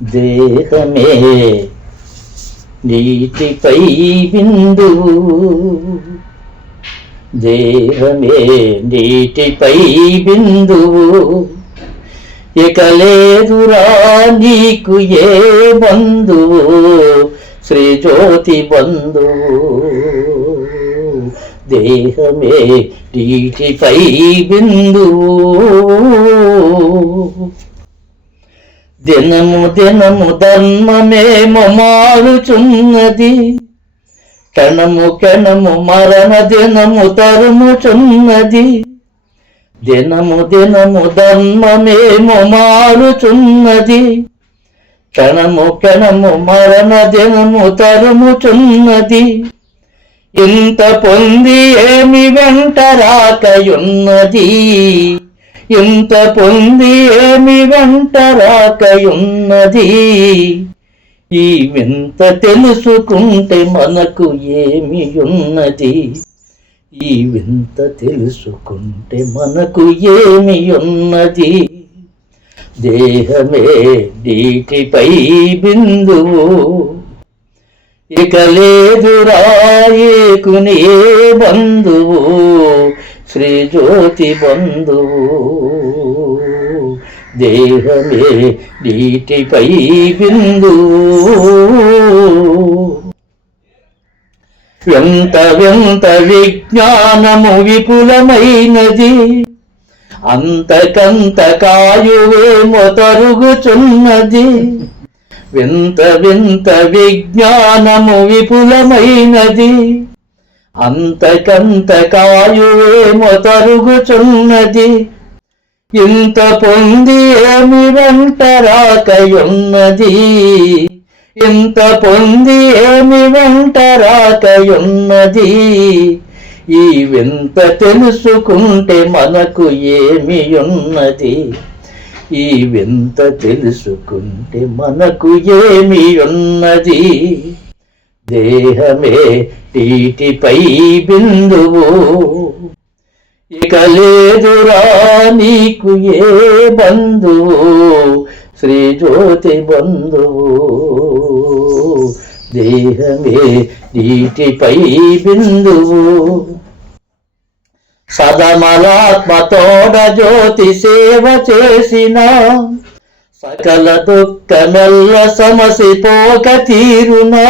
దేహమే నీటిపై బిందువు, దేహమే నీటిపై బిందువు, ఇక లేదురా నీకు ఏ బంధువు, శ్రీ జ్యోతి బంధువు. దేహమే నీటిపై బిందువు. దినము దినము ధర్మమేమో మారుచున్నది, క్షణము క్షణము మరణ దినము తరుముచున్నది. దినము దినము ధర్మమేమో మారుచున్నది, క్షణము క్షణము మరణ దినము తరుముచున్నది. ఇంత పొంది ఏమి వెంట రాకయున్నది, ఇంత పొంది ఏమి వెంట రాకయున్నది. ఈ వింత తెలుసుకుంటే మనకు ఏమి ఉన్నది, ఈ వింత తెలుసుకుంటే మనకు ఏమి ఉన్నది. దేహమే నీటిపై బిందువు, ఇక లేదురా ఏకునే బంధువు, శ్రీ జ్యోతి బంధువు. దేహమే నీటిపై బిందువు. వింత వింత విజ్ఞానము విపులమైనది, అంతకంత కాయువేమో తరుగుచున్నది. వింత వింత విజ్ఞానము విపులమైనది, అంతకంత కాయువేమో తరుగుచున్నది. ఇంత పొంది ఏమి వెంట రాకయున్నది, ఇంత పొంది ఏమి వెంట రాకయున్నది. ఈ వింత తెలుసుకుంటే మనకు ఏమి ఉన్నది, ఈ వింత తెలుసుకుంటే మనకు ఏమి ఉన్నది. దేహమే నీటిపై బిందువు, ఇక లేదురా నీకు ఏ బంధువు, శ్రీ జ్యోతి బంధువు. దేహమే నీటిపై బిందువు. సదమలాత్మతోడ జ్యోతి సేవ చేసిన, సకల దుఃఖమెల్ల సమసిపోక తీరునా.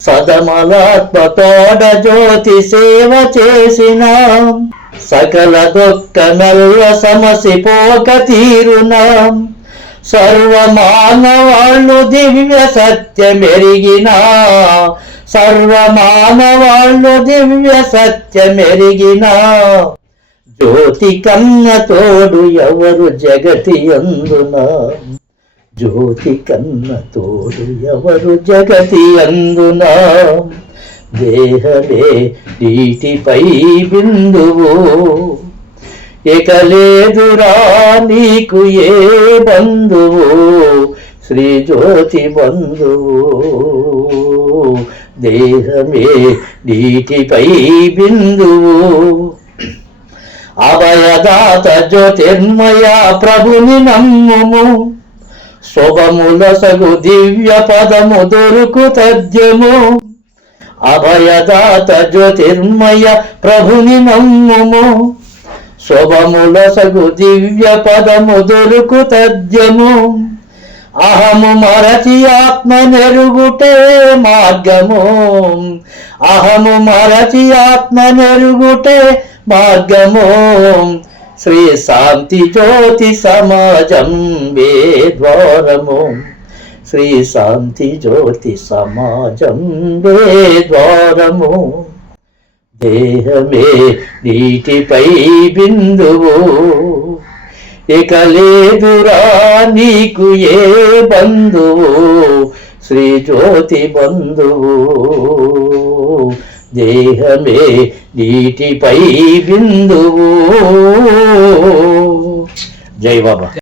సదమలాత్మతోడ జ్యోతి సేవ చేసిన, సకల దుఃఖమెల్ల సమసిపోక తీరునా. సర్వమానవాళ్ళు దివ్య సత్యమెరిగిన, సర్వమానవాళ్ళు దివ్య సత్యమెరిగిన. జ్యోతి కన్న తోడు ఎవరు జగతి అందున, జ్యోతి కన్న తోడు ఎవరు జగతి అందున. దేహమే నీటిపై బిందువు, ఇక లేదురా నీకు ఏ బంధువు, శ్రీ జ్యోతి బంధువు. దేహమే నీటిపై బిందువు. అభయదాత జ్యోతిర్మయ ప్రభుని నమ్ముము, శుభములసగు దివ్య పదము దొరుకు తథ్యము. అభయదాత జ్యోతిర్మయ ప్రభుని నమ్ముము, శుభములసగు దివ్య పదము దొరుకు తథ్యము. అహము మరచి ఆత్మ నెరుగుటే మార్గము, అహము మరచి ఆత్మ నెరుగుటే మార్గము. శ్రీ శాంతి జ్యోతి సమాజం వే ద్వారము, శ్రీ శాంతి జ్యోతి సమాజం వే ద్వారము. దేహమే నీటిపై బిందువు, ఇక లేదురా నీకు ఏ బంధువు, శ్రీ జ్యోతి బంధువు. దేహమే నీటిపై బిందువు. జై బాబా.